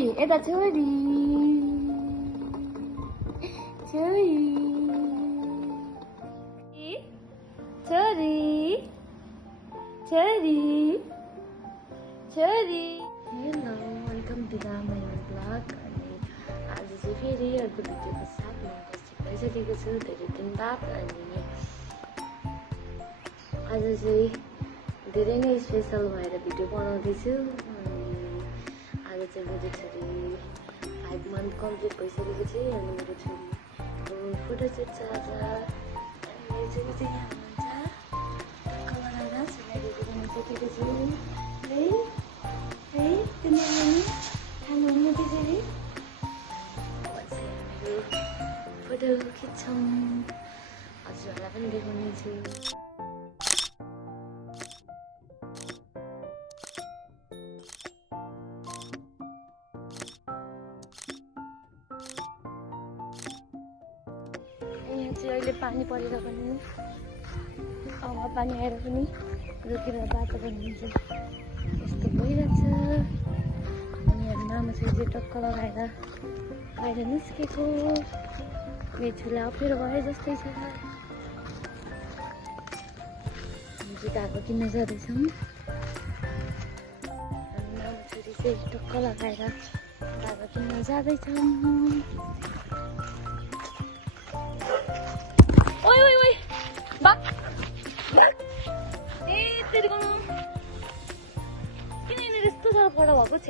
यता छोरी छोरी छोरी छोरी छोरी। Hello welcome to the my blog. अनि आज चाहिँ फेरि अर्को भिडियोको साथ म उपस्थित भइसकेको छु धेरै दिन बाद। अनि आज चाहिँ धेरै नै स्पेसल भएर भिडियो बनाउँदैछु। आज चाहिँ मेरो छोरी 5 मन्थ कम्प्लिट भइसकेको छ अनि मेरो छोरीको फोटोसुट छ आज। मेरो छोरी चाहिँ यहाँ हुनुहुन्छ कलर आएर छोरीले देखाउन सकेको छु है है तिमीले खानु हुन्न त्यसरी फोटो खिच्छौँ हजुरहरूलाई पनि देखाउने छु। यहाँ चाहिँ अहिले पानी परेर पनि पानी आएर पनि रोकेर बाटो बनिन्छ यस्तो भइरहेछ। अनि यहाँ मामा चाहिँ टक्क लगाएर बाहिर निस्केको मेछुलाई अप्ठ्यारो भए जस्तै छ। जुत्ताको किन्न जाँदैछौँ अनि मामा छोरी चाहिँ टक्क लगाएर धागो किन्न जाँदैछौँ। ओइ ओइ ओइ बा ए तेरी किन यिनीहरू यस्तो साह्रो बडा भएको छ।